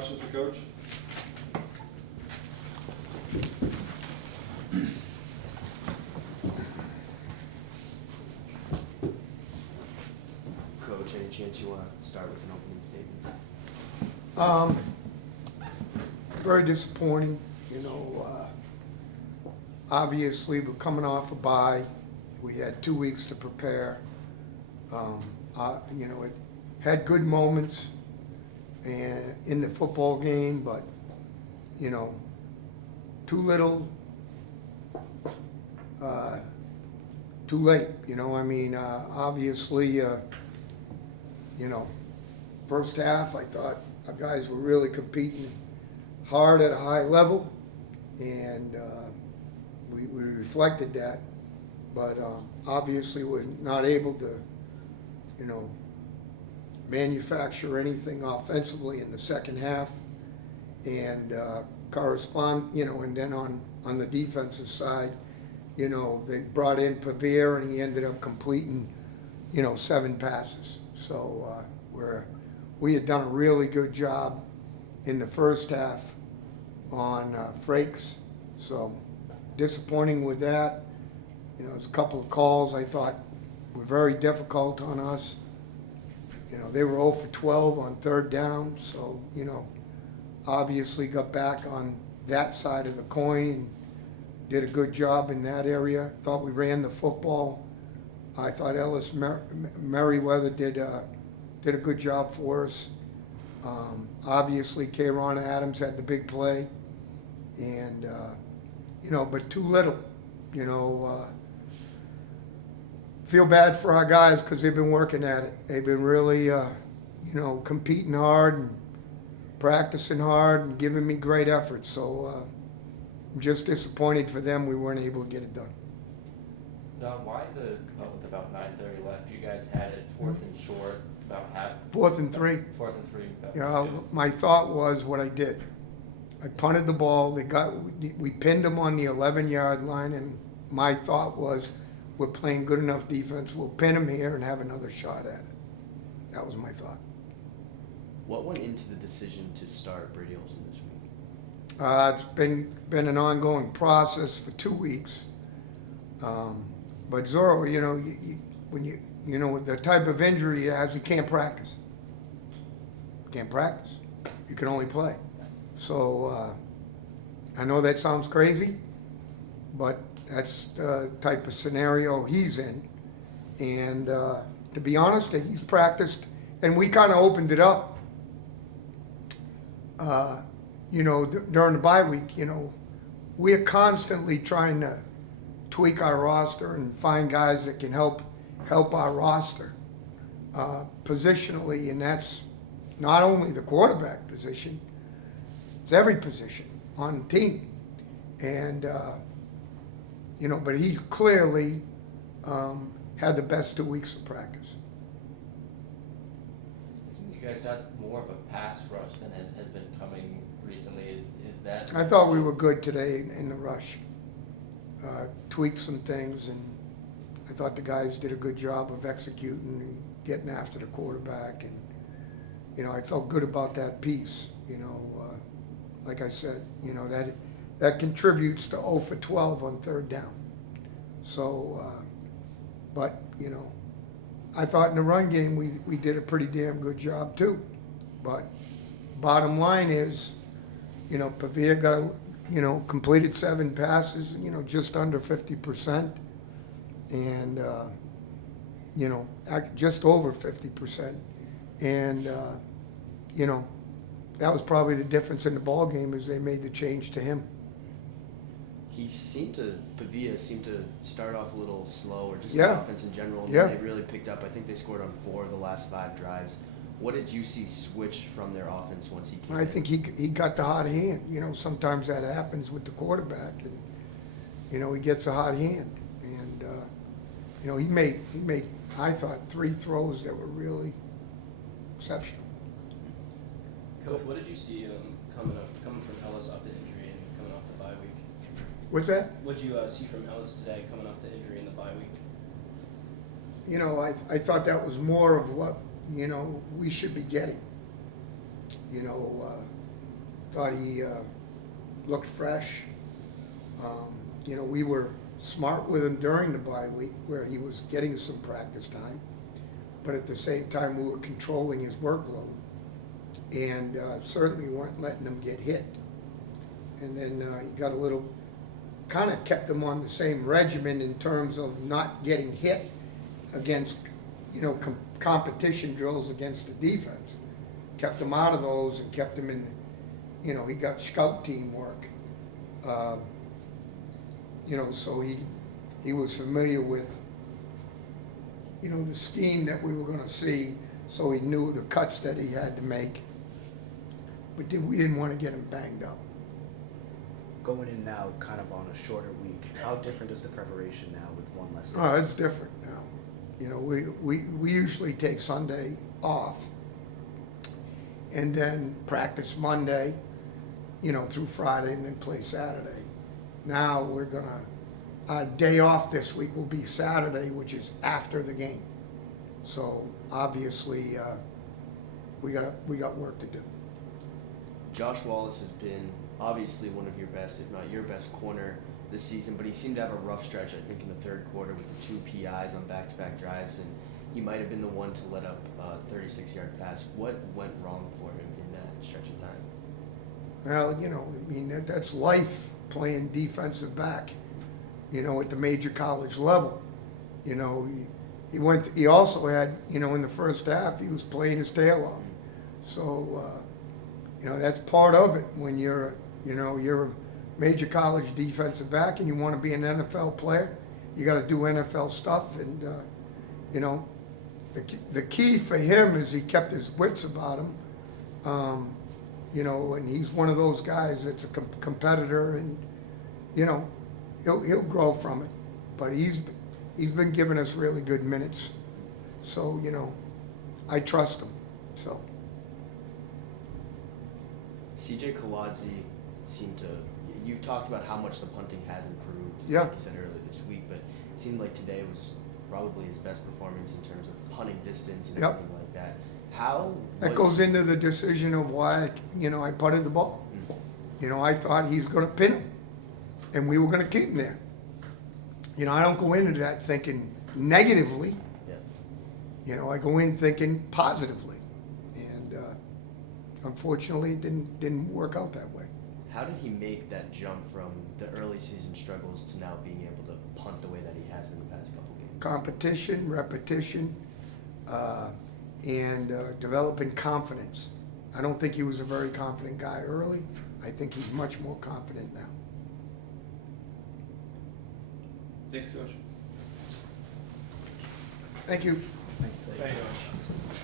questions for Coach? Coach, any chance you want to start with an opening statement? Very disappointing, obviously we're coming off a bye. We had 2 weeks to prepare. It had good moments and in the football game, but, too little, too late, obviously, first half, I thought our guys were really competing hard at a high level, and we reflected that, but obviously we're not able to, manufacture anything offensively in the second half, and correspond, and then on the defensive side, they brought in Pavir and he ended up completing, 7 passes. So we had done a really good job in the first half on Frakes, so disappointing with that. There's a couple of calls I thought were very difficult on us. They were 0 for 12 on third down, so, obviously got back on that side of the coin and did a good job in that area. Thought we ran the football. I thought Ellis Merriweather did a good job for us. Obviously, K'Ron Adams had the big play, and but too little. Feel bad for our guys because they've been working at it. They've been really, competing hard and practicing hard and giving me great effort. So I'm just disappointed for them we weren't able to get it done. Don, why with about 9:30 left, you guys had it 4th and short, about half? 4th and 3. 4th and 3. My thought was what I did. I punted the ball. We pinned them on the 11-yard line, and my thought was, we're playing good enough defense. We'll pin them here and have another shot at it. That was my thought. What went into the decision to start Brady Olson this week? It's been an ongoing process for 2 weeks. But Zorro, with the type of injury he has, he can't practice. Can't practice. You can only play. So I know that sounds crazy, but that's the type of scenario he's in. And to be honest, he's practiced, and we kind of opened it up. During the bye week, we're constantly trying to tweak our roster and find guys that can help our roster positionally, and that's not only the quarterback position, it's every position on the team. And but he clearly had the best 2 weeks of practice. You guys got more of a pass rush than has been coming recently. Is that? I thought we were good today in the rush. Tweaked some things, and I thought the guys did a good job of executing and getting after the quarterback. And I felt good about that piece. Like I said, that contributes to 0 for 12 on third down. So, but I thought in the run game we did a pretty damn good job too. But bottom line is, Pavia got completed 7 passes, just under 50%, and just over 50%, and that was probably the difference in the ball game is they made the change to him. Pavia seemed to start off a little slow, or just Yeah. the offense in general, and Yeah. then they really picked up. I think they scored on 4 of the last 5 drives. What did you see switch from their offense once he came I in? think he got the hot hand. Sometimes that happens with the quarterback, and he gets a hot hand, and he made I thought 3 throws that were really exceptional. Coach, what did you see coming from Ellis off the injury and coming off the bye week? What's that? What did you see from Ellis today coming off the injury in the bye week? I thought that was more of what we should be getting. Thought he looked fresh. You know, we were smart with him during the bye week where he was getting some practice time, but at the same time we were controlling his workload and certainly weren't letting him get hit. And then he got a little, kind of kept him on the same regimen in terms of not getting hit against, you know, competition drills against the defense. Kept him out of those and kept him in, you know, he got scout team work. You know, so he was familiar with, you know, the scheme that we were gonna see, so he knew the cuts that he had to make. But we didn't wanna get him banged up. Going in now kind of on a shorter week, how different is the preparation now with one less? Oh, it's different now. You know, we usually take Sunday off and then practice Monday, you know, through Friday and then play Saturday. Now we're gonna, our day off this week will be Saturday, which is after the game. So obviously, we got work to do. Josh Wallace has been obviously one of your best, if not your best corner this season, but he seemed to have a rough stretch, I think, in the third quarter with the 2 PIs on back-to-back drives, and he might have been the one to let up a 36-yard pass. What went wrong for him in that stretch of time? Well, you know, I mean, that's life playing defensive back, you know, at the major college level. You know, he also had, you know, in the first half, he was playing his tail off. So, you know, that's part of it when you're, you know, you're a major college defensive back and you want to be an NFL player. You got to do NFL stuff. And, you know, the key for him is he kept his wits about him. You know, and he's one of those guys that's a competitor, and you know, he'll grow from it. But he's been giving us really good minutes, so you know, I trust him. So CJ Kolodzi seemed to. You've talked about how much the punting has improved. Yeah. Like you said earlier this week, but it seemed like today was probably his best performance in terms of punting distance and Yep. everything like that. How that goes into the decision of why, you know, I punted the ball. You know, I thought he was going to pin him, and we were going to keep him there. You know, I don't go into that thinking negatively. Yeah. You know, I go in thinking positively, and unfortunately, it didn't work out that way. How did he make that jump from the early season struggles to now being able to punt the way that he has in the past couple games? Competition, repetition, and developing confidence. I don't think he was a very confident guy early. I think he's much more confident now. Thanks, Coach. Thank you. Thank you. Thank you, Coach.